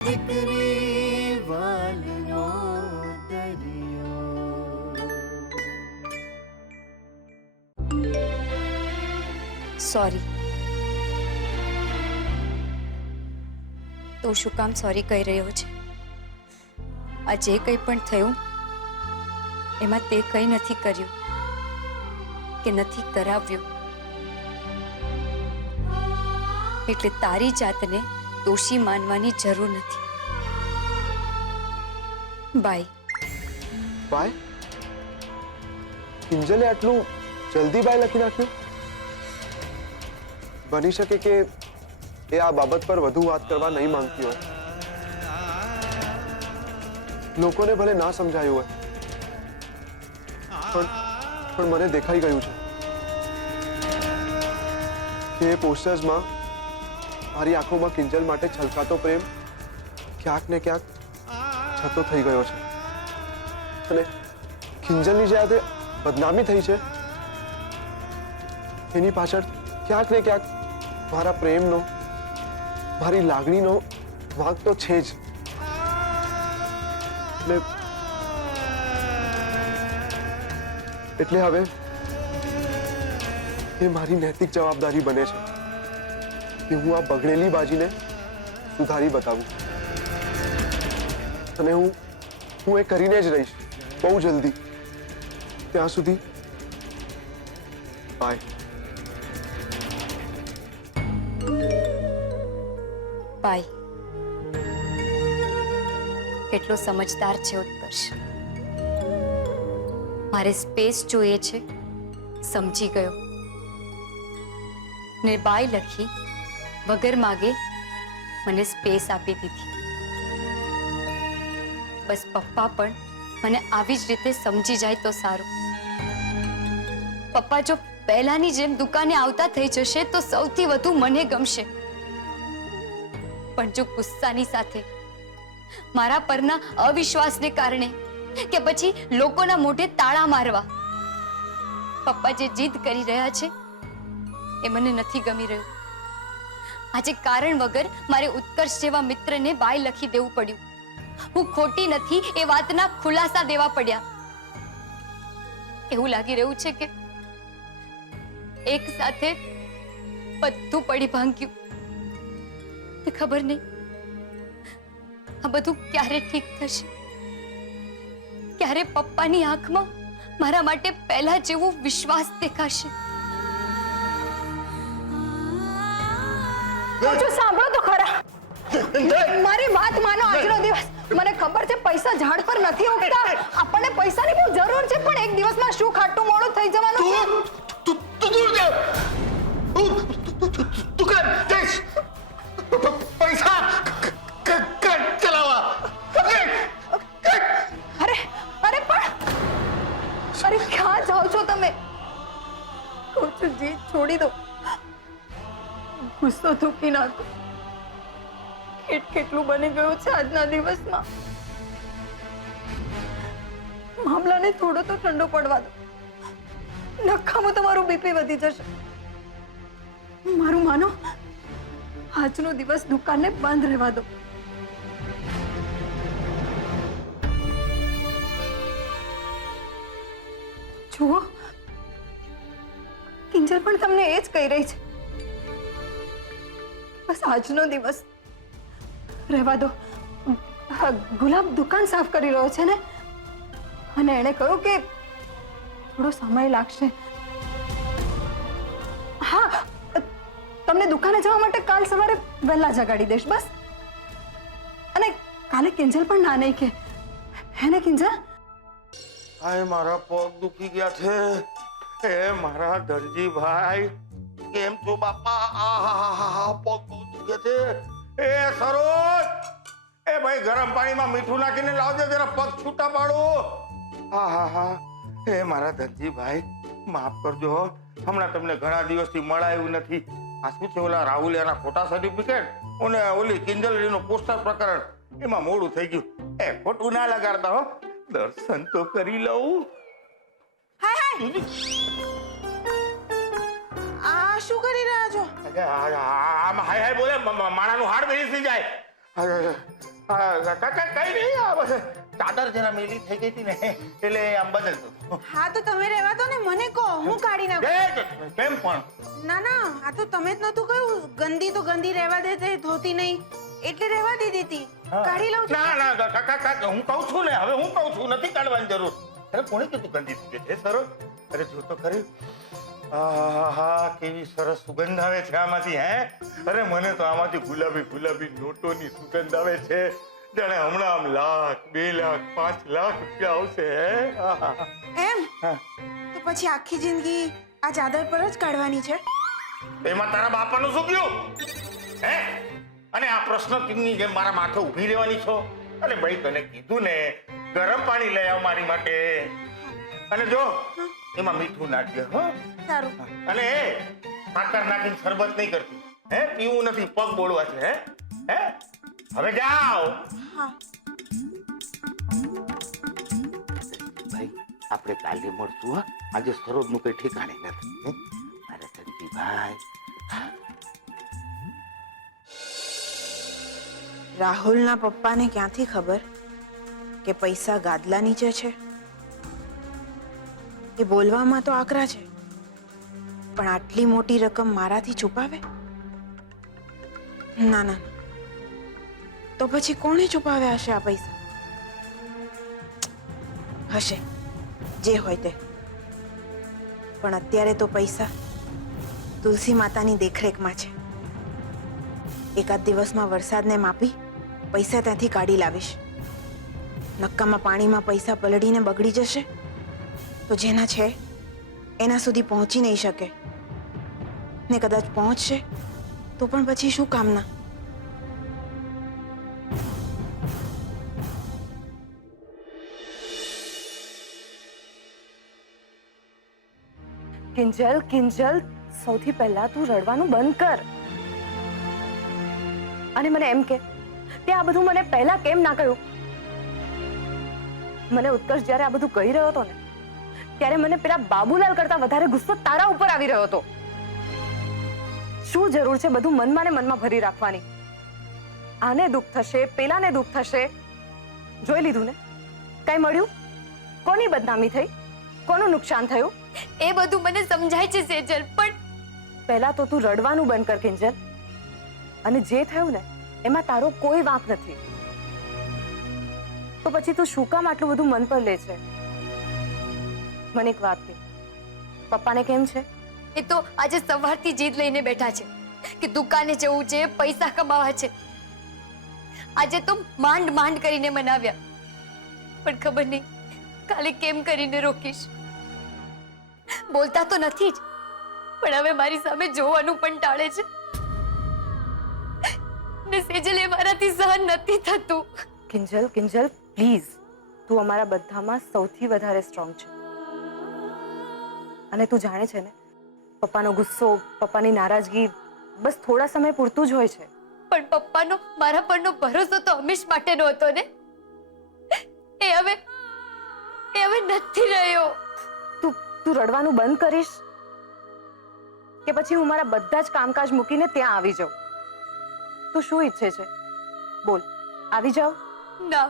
Sorry तो શું કામ સોરી કહી રહ્યો છે? આ જે કંઈ પણ થયું એમાં તે કંઈ નથી કર્યું કે નથી કરાવ્યું, એટલે તારી જાતને દોષી માનવાની જરૂર નથી. બાય. બાય? કિંજલે આટલું જલ્દી બાય લખી નાખ્યું? બની શકે કે એ આ બાબત પર વધુ વાત કરવા નહીં માંગતી હોય. લોકોને ભલે ના સમજાયું હોય, પણ મને દેખાઈ ગયું છે કે એ પોસ્ટર્સમાં મારી આંખોમાં કિંજલ માટે છલકાતો પ્રેમ ક્યાંક ને ક્યાંક છતો થઈ ગયો છે. અને કિંજલની જે આજે બદનામી થઈ છે એની પાછળ ક્યાંક ને ક્યાંક મારા પ્રેમનો, મારી લાગણીનો વાંક તો છે જ. એટલે હવે એ મારી નૈતિક જવાબદારી બને છે કે હું આ બગડેલી બાજીને સુધારી બતાવું. અને હું એ કરીને જ રહીશ, બહુ જલ્દી. ત્યાં સુધી બાય. બાય. કેટલો સમજદાર છે ઉત્કર્ષ. મારે સ્પેસ જોઈએ છે, સમજી ગયો ને બાય લખી વગર માગે મને સ્પેસ આપી દીધી. બસ પપ્પા પણ મને આવી જ રીતે સમજી જાય તો સારું. પપ્પા જો પહેલાની જેમ દુકાને આવતા થઈ જશે તો સૌથી વધુ મને ગમશે. પણ જો ગુસ્સાની સાથે, મારા પરના અવિશ્વાસને કારણે કે પછી લોકોના મોઢે તાળા મારવા પપ્પા જે જીદ કરી રહ્યા છે એ મને નથી ગમી રહ્યું. આજે કારણ વગર મારે ઉત્કર્ષ જેવા મિત્રને બાય લખી દેવું પડ્યું. હું ખોટી નથી એ વાતના ખુલાસા દેવા પડ્યા. એવું લાગી રહ્યું છે કે એક સાથે બધું પડી ભાંગ્યું. ખબર નહીં આ બધું ક્યારે ઠીક થશે, ક્યારે પપ્પાની આંખમાં મારા માટે પહેલા જેવો વિશ્વાસ દેખાશે. સાંભળો તો ખરા, મારી વાત માનો. આજનો દિવસ મને ખબર છે પૈસા ઝાડ પર નથી ઉગતા, આપણને પૈસાની બહુ જરૂર છે, પણ એક દિવસમાં શું ખાટું મોડું થઈ જવાનું છે. તું દૂર જા. તું કર દેશ પૈસા ચલાવવા. અરે અરે પણ અરે ક્યાં જાઓ છો તમે? કહું છું જી છોડી દો, ગુસ્સો થૂકી નાખો. કેટલું બની ગયું છે આજના દિવસમાં. મામલાને થોડો તો ઠંડો પડવા દો, નખામાં તમારું બીપી વધી જશે. મારું માનો, આજનો દિવસ દુકાનને બંધ રહેવા દો. જુઓ, કિંજલ પણ તમને એ જ કહી રહી છે. બસ આજનો દિવસ રહેવા દો. ગુલાબ દુકાન સાફ કરી રહ્યો છે ને, અને એણે કહ્યું કે થોડો સમય લાગશે. હા, તમને દુકાને જવા માટે કાલ સવારે વહેલા જગાડી દઈશ બસ. અને કાલે કિંજલ પણ ના નહીં કે, હે ને કિંજલ? આય મારા પગ દુખી ગયા છે. એ મારા ધનજીભાઈ, કેમ છો બાપા? આહાહા, પગ બહુ દુખે છે. એ સરોજ, એ ભાઈ ગરમ પાણીમાં મીઠું નાખીને લાવજો, જરા પગ છૂટા પાડો. આહાહા, એ મારા ધનજીભાઈ, માફ કરજો, હમણાં તમને ઘણા દિવસથી મળાયું નથી. આ શું છે, ઓલા રાહુલિયાના ખોટા સર્ટિફિકેટ અને ઓલી કિંજલરીનું પોસ્ટર પ્રકરણ, એમાં મોડું થઈ ગયું. એ ખોટું ના લગાડતા હો, દર્શન તો કરી લઉં. આ શું કરી રહ્યા છો? આમાં હાય હાય બોલે, માણાનું હાડ બેસી જાય. કાકા કઈ નહીં, આ બસ ચાદર જરા મેલી થઈ ગઈ હતી ને એટલે આમ બદલતો હતો. હા તો તમે રહેવા દો ને, મને કહો, હું કાઢી નાખું. કેમ પણ? ના ના, આ તો તમે જ નતું કહ્યું ગંદી તો ગંદી રહેવા દે, તે ધોતી નહીં એટલે રહેવા દીધી હતી. કાઢી લઉં છું. ના ના કાકા, હું કહું છું ને, હવે હું કહું છું, નથી કાઢવાની જરૂર. અરે કોણે કીધું ગંદી થઈ છે સરોજ? અરે જો તો ખરી, આહા કેવી સરસ સુગંધ આવે છે આમાંથી. હે, અરે મને તો આમાંથી ગુલાબી ગુલાબી નોટોની સુગંધ આવે છે, જાણે હમણાં આમ 1,00,000, 2,00,000, 5,00,000 રૂપિયા આવશે. હે, આહા. એમ હા. તો પછી આખી જિંદગી આ ચાદર પર જ કાઢવાની છે? એમાં તારા બાપાનું શું ગયું? હે, અને આ પ્રશ્ન ચિહ્નની જેમ મારા માથે ઊભી રહેવાની છો? અરે ભાઈ, તને કીધું ને ગરમ પાણી લઈ આવ મારી માટે. અને જો એમાં મીઠું નાખજે. હો, સારું. અને સાકર નાખીને શરબત નહીં કરતી. હે, પીવું નથી, પગ બોળવા છે. હે, હે, હવે જાઓ. હા. ભાઈ, આપણે કાલે મળશું. હા, આજે સરોજનું કઈ ઠેકાણે નથી. હે, મારા ધનજી ભાઈ. રાહુલના પપ્પાને ક્યાંથી ખબર કે પૈસા ગાદલા નીચે છે? એ બોલવામાં તો આકરા છે, પણ આટલી મોટી રકમ મારાથી છુપાવે? ના ના, તો પછી કોણે છુપાવ્યા હશે આ પૈસા? હશે, જે હોય તે. પણ અત્યારે તો પૈસા તુલસી માતાની દેખરેખમાં છે. એકાદ દિવસમાં વરસાદને માપી પૈસા ત્યાંથી કાઢી લાવીશ. નક્કામાં પાણીમાં પૈસા પલળીને બગડી જશે તો જેના છે એના સુધી પહોંચી નહીં શકે, ને કદાચ પહોંચશે તો પણ પછી શું કામના? કિંજલ, કિંજલ, સૌથી પહેલા તું રડવાનું બંધ કર અને મને એમ કે તે આ બધું મને પહેલા કેમ ના કહ્યું? મને ઉત્કર્ષ જ્યારે આ બધું કહી રહ્યો હતો ને, ત્યારે મને પેલા બાબુલાલ કરતા વધારે ગુસ્સો તારા ઉપર આવી રહ્યો હતો. શું જરૂર છે બધું મનમાં ને મનમાં ભરી રાખવાની? આને દુઃખ થશે, પેલાને દુઃખ થશે. જોઈ લીધું ને, કઈ મળ્યું? કોની બદનામી થઈ? કોનું નુકસાન થયું? એ બધું મને સમજાય છે સેજલ, પણ પહેલા તો તું રડવાનું બંધ કર કિંજલ. અને જે થયું ને એમાં તારો કોઈ વાંક નથી, તો પછી તું શું કામ આટલું બધું મન પર લે છે? મને એક વાત કહે, પપ્પાને કેમ છે? એ તો આજે સવારથી જીદ લઈને બેઠા છે કે દુકાને જવું છે, પૈસા કમાવા છે. આજે તો માંડ માંડ કરીને મનાવ્યા, પણ ખબર નહીં કાલે કેમ કરીને રોકીશ. બોલતા તો નથી જ, પણ હવે મારી સામે જોવાનું પણ ટાળે છે. ને સેજલ, એ મારાથી સહન નથી થતું. કિંજલ, કિંજલ, પ્લીઝ, તું અમારા બધામાં સૌથી વધારે સ્ટ્રોંગ છે. અને તું જાણે છે ને, પપ્પાનો ગુસ્સો, પપ્પાની નારાજગી બસ થોડા સમય પૂરતું જ હોય છે. પણ પપ્પાનો મારા પરનો ભરોસો તો હંમેશ માટેનો હતો ને. એ હવે નથી રહ્યો. તું રડવાનું બંધ કરીશ કે પછી હું મારા બધા જ કામકાજ મૂકીને ત્યાં આવી જાઉં? તું શું ઈચ્છે છે? બોલ, આવી જાઉં? ના.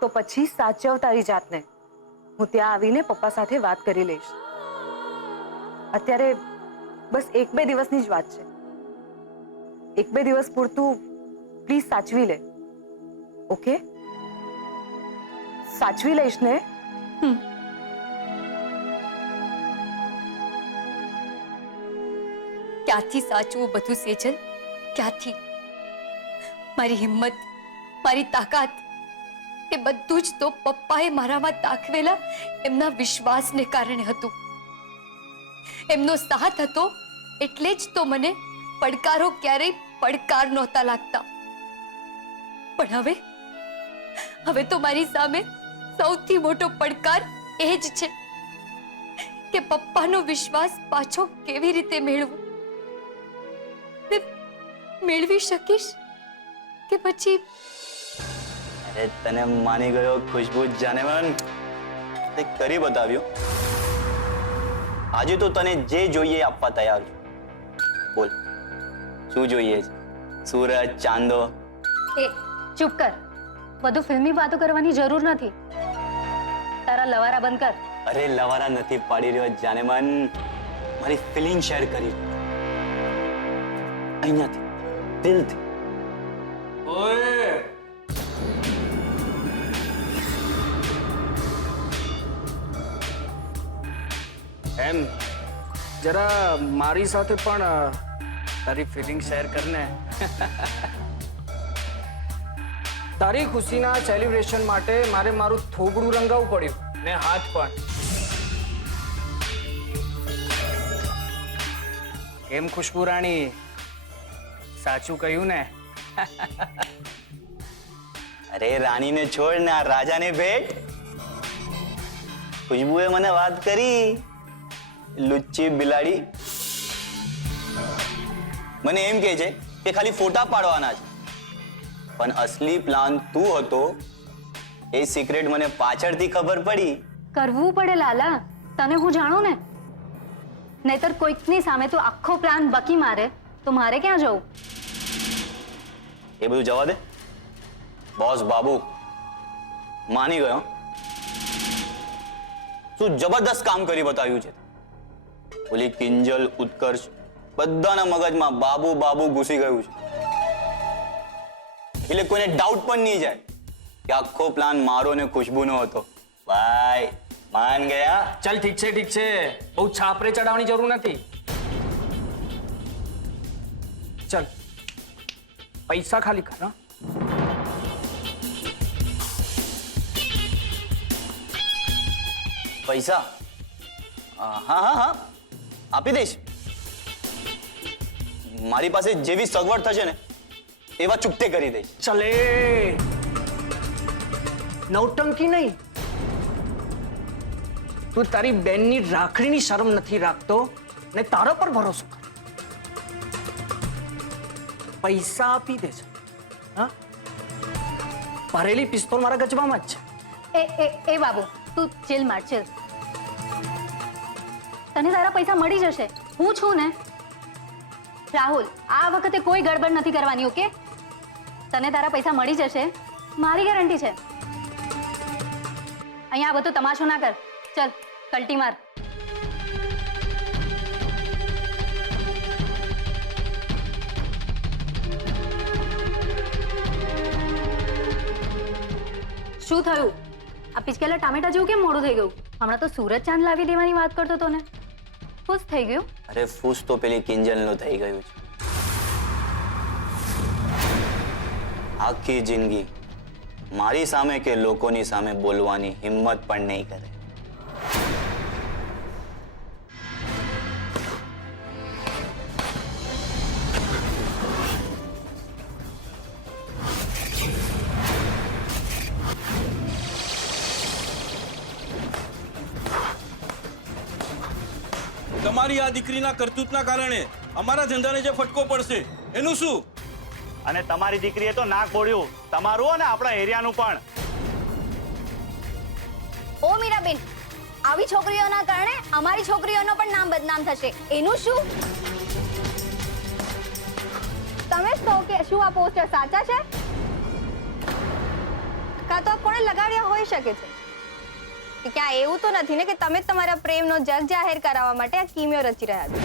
તો પછી સાચવ તારી જાતને. હું ત્યાં આવીને પપ્પા સાથે વાત કરી લઈશ. અત્યારે બસ 1-2 દિવસની જ વાત છે. 1-2 દિવસ પૂરતું પ્લીઝ સાચવી લે, ઓકે? સાચવી લઈશ ને? ક્યાંથી સાચવું બધું સેજલ? ક્યાંથી? મારી હિંમત, મારી તાકાત, એ બધું જ તો પપ્પાએ મારામાં દાખવેલા એમના વિશ્વાસને કારણે હતું. એમનો સાથ હતો એટલે જ તો મને પડકારો ક્યારેય પડકાર નહોતા લાગતા. પણ હવે તો મારી સામે સૌથી મોટો પડકાર એ જ છે કે પપ્પાનો વિશ્વાસ પાછો કેવી રીતે મેળવવો. મેળવી શકીશ કે પછી? અરે તને માની ગયો ખુશ્બુ જાનેમન, તે કરી બતાવ્યું. આજે તો તને જે જોઈએ આપવા તૈયાર છું. બોલ, શું જોઈએ છે? સૂરજ, ચાંદો? એ ચૂપ કર. વધુ ફિલ્મી વાતો કરવાની જરૂર નથી. તારા લવારા બંધ કર. અરે લવારા નથી પાડી રહ્યો જાને મન, મારી ફિલિંગ શેર કરી અહીંયાથી, દિલથી. ઓય એમ જરા મારી સાથે પણ તારી ફિલિંગ શેર કરને. તારી ખુશીના સેલિબ્રેશન માટે મારે મારું થોબડું રંગાવવું પડ્યું ને હાથ પણ. કેમ ખુશ્બુ રાણી, સાચું કહ્યું ને? અરે રાણીને છોડ ને આ રાજાને ભેટ. ખુશ્બુએ મને વાત કરી, લુચ્ચી બિલાડી. મને એમ કહે છે કે ખાલી ફોટા પાડવાના છે, પણ અસલી પ્લાન તું હતો એ સિક્રેટ મને પાછળથી ખબર પડી. કરવું પડે લાલા, તને હું જાણું ને. નહીતર કોઈકની સામે તું આખો પ્લાન બકી મારે તો મારે ક્યાં જવું? એ બધું જવા દે. બોસ બાબુ માની ગયો. શું જબરદસ્ત કામ કરી બતાવ્યું છે. ઓલી કિંજલ, ઉત્કર્ષ બધાના મગજમાં બાબુ બાબુ ઘૂસી ગયું છે. એટલે કોઈને ડાઉટ પણ નહીં જાય કે આખો પ્લાન મારો ને ખુશ્બુનો હતો. ભાઈ માન ગયા. ચાલ ઠીક છે ઠીક છે, બહુ છાપરે ચડાવવાની જરૂર નથી. ચાલ પૈસા ખાલી કર. હા? પૈસા? હા હા હા આપી દઈશ. મારી પાસે જેવી સગવડ થશે ને એવા ચૂકતે કરી દઈશ. ચલે, નૌટંકી નહીં. તું તારી બેનની રાખડીની શરમ નથી રાખતો ને તારા પર ભરોસો કર. પૈસા આપી દે છે. હા, ભરેલી પિસ્તોલ મારા ગજવામાં જ છે. એ બાબુ તું ચિલ માર, ચિલ. તને તારા પૈસા મળી જશે. હું છું ને. રાહુલ, આ વખતે કોઈ ગડબડ નથી કરવાની, ઓકે? તને તારા પૈસા મળી જશે, મારી ગેરંટી છે. અહીંયા બધું તમાશો ના કર. ચલ કલ્ટી માર. શું થયું? આ પિચકેલા ટામેટા જેવું કેમ મોડું થઈ ગયું? હમણાં તો સુરત ચાંદ લાવી દેવાની વાત કરતો હતો ને. ખુશ થઈ ગયું? અરે ફૂસ તો પેલી કિંજલનું થઈ ગયું છે. આખી જિંદગી મારી સામે કે લોકોની સામે બોલવાની હિંમત પણ નહીં કરે. તમારી આ દીકરીના કરતૂતના કારણે અમારા ધંધાને જે ફટકો પડશે એનું શું? અને તમારી દીકરીએ તો નાક બોળ્યું, તમારું અને આપણા એરિયાનું પણ. ઓ મીરાબેન, આવી છોકરીઓના કારણે અમારી છોકરીઓનો પણ નામ બદનામ થશે, એનું શું? તમે જ કહો કે શું આ પોસ્ટર સાચા છે? કાં તો કોણે લગાડ્યા હોઈ શકે છે. કે ક્યાં એવું તો નથી ને કે તમે તમારા પ્રેમનો જગ જાહેર કરાવવા માટે આ કિમિયો રચી રહ્યા છો?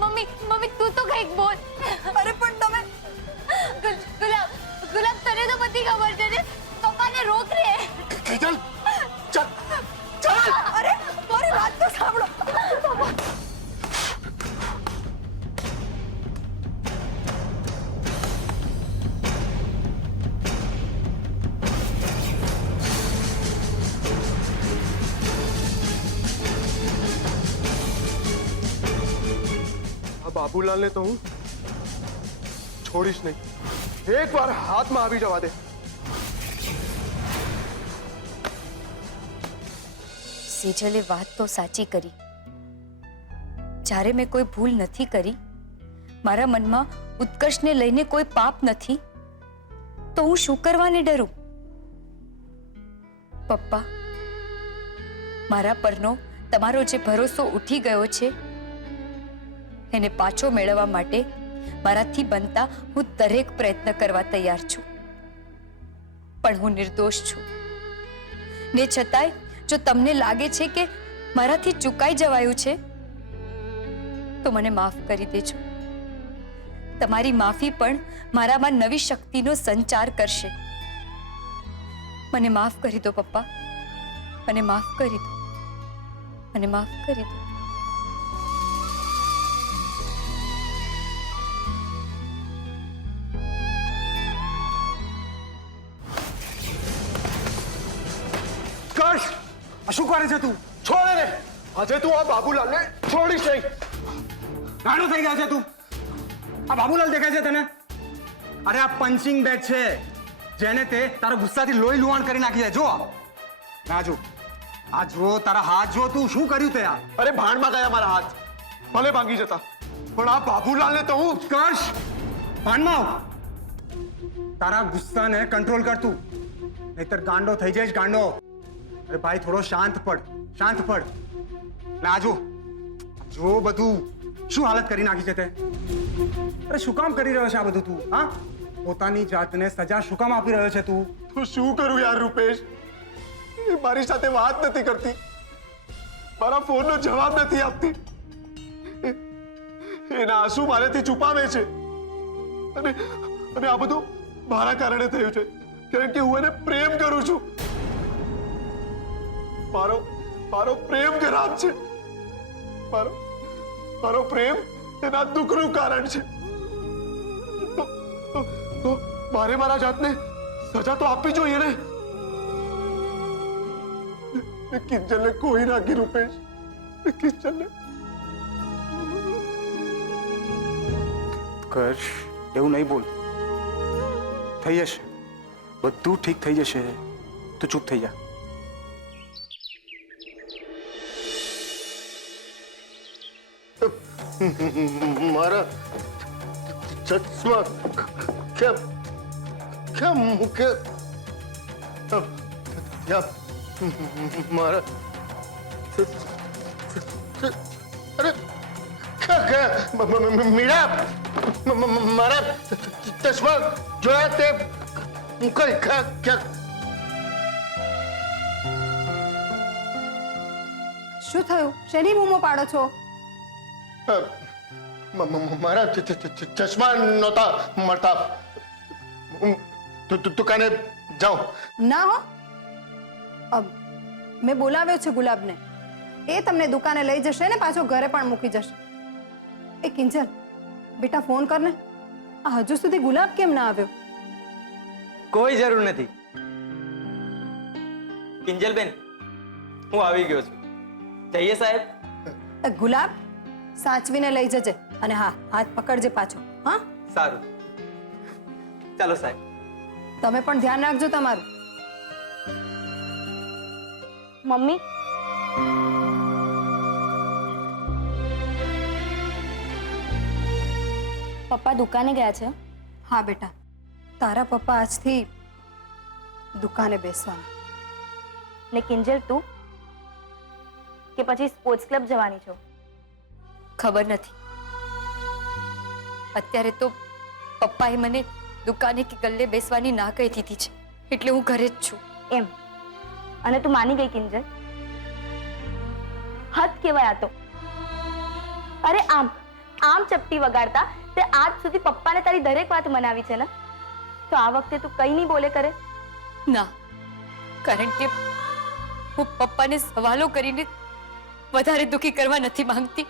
મમ્મી મમ્મી તું તો કંઈક બોલ. અરે પણ તમે ગુલાબ તને તો બધી ખબર છે ને, પપ્પાને રોક રે. કિંજલ ચાલ ચાલ. અરે મારી વાત તો સાંભળો. બાબુલાલને તો હું છોડીશ નહીં. એકવાર હાથમાં આવી જવા દે. સેજલે વાત તો સાચી કરી. જ્યારે મેં કોઈ ભૂલ નથી કરી, મારા મનમાં ઉત્કર્ષને લઈને કોઈ પાપ નથી, તો હું શું કરવાને ડરું? પપ્પા, મારા પરનો તમારો જે ભરોસો ઉઠી ગયો છે એને પાછો મેળવવા માટે મારાથી બનતા હું દરેક પ્રયત્ન કરવા તૈયાર છું, પણ હું નિર્દોષ છું ને છતાંય જો તમને લાગે છે કે મારાથી ચૂકાઈ જવાયું છે તો મને માફ કરી દેજો. તમારી માફી પણ મારામાં નવી શક્તિનો સંચાર કરશે. મને માફ કરી દો પપ્પા, મને માફ કરી દો, મને માફ કરી દો. કર્ષ, આ શું કરે છે તું? છોડ ને. આજે તું આ બાબુલાલને છોડીશ નહીં. ગાંડો થઈ ગયા છે તું. આ બાબુલાલ દેખાય છે તને? અરે આ પંચિંગ બેગ છે જેને તે તારા ગુસ્સાથી લોહી લુહાણ કરી નાખી છે. જો ના જો, આ જો તારા હાથ જો, તું શું કર્યું તે? અરે ભાણમાં ગયા મારા હાથ, ભલે ભાંગી જતા, પણ આ બાબુલાલને તો હું. કર્ષ, ભાનમાં આવ. તારા ગુસ્સાને કંટ્રોલ કર તું, નહીતર ગાંડો થઈ જઈશ, ગાંડો. અરે ભાઈ થોડો શાંત પડ, શાંત પડ. ના જો, જો બધું શું હાલત કરી નાખી છે તે. અરે શું કામ કરી રહ્યો છે આ બધું તું? હા, પોતાની જાતને સજા શું કામ આપી રહ્યો છે તું? તો શું કરું યાર રૂપેશ? એ મારી સાથે વાત નથી કરતી, મારા ફોનનો જવાબ નથી આપતી, એના આંસુ મારેથી છુપાવે છે, અને આ બધું મારા કારણે થયું છે, કારણ કે હું એને પ્રેમ કરું છું. મારો પ્રેમ ખરાબ છે. મારો પ્રેમ એના દુઃખનું કારણ છે. તો મારે મારા જાતને સજા તો આપવી જોઈએ ને. કિંજલને કોઈ નાખી રૂપેશ, કિંજલને. કર્ષ, એવું નહીં બોલ. થઈ જશે, બધું ઠીક થઈ જશે. તું ચૂપ થઈ જા. મારા ચશ્મા કેમ મૂકે? મારા અરે મીરા, મારા ચશ્મા જોયા તે મૂકાઈ ક્યાં? શું થયું? શેની બૂમો પાડો છો? મારા ચશ્મા નહોતા મળતા. દુકાને જાઉં. ના હો, મેં બોલાવ્યો છે ગુલાબને, એ તમને દુકાને લઈ જશે ને પાછો ઘરે પણ મૂકી જશે. એ કિંજલ બેટા ફોન કર ને. આ હજુ સુધી ગુલાબ કેમ ના આવ્યો? કોઈ જરૂર નથી કિંજલબેન, હું આવી ગયો છું. જઈએ સાહેબ. ગુલાબ સાચવીને લઈ જજે, અને હા, હાથ પકડજે પાછો. હા સારું, ચાલો સાહેબ. તમે પણ ધ્યાન રાખજો તમારું. મમ્મી, પપ્પા દુકાને ગયા છે? હા બેટા, તારા પપ્પા આજથી દુકાને બેસવાના. ને કિંજલ તું કે પછી સ્પોર્ટ્સ ક્લબ જવાની છો? ખબર નથી. અત્યારે તો પપ્પાએ મને દુકાને કે ગલ્લે બેસવાની ના કહી દીધી છે, એટલે હું ઘરે જ છું. એમ? અને તું માની ગઈ કિંજલ? હદ કેવાય આ તો. અરે આમ ચપટી વગાડતા તે આજ સુધી પપ્પાને તારી દરેક વાત મનાવી છે ને, તો આ વખતે તું કઈ નહીં બોલે કરે? ના, કારણ કે હું પપ્પાને સવાલો કરીને વધારે દુખી કરવા નથી માંગતી.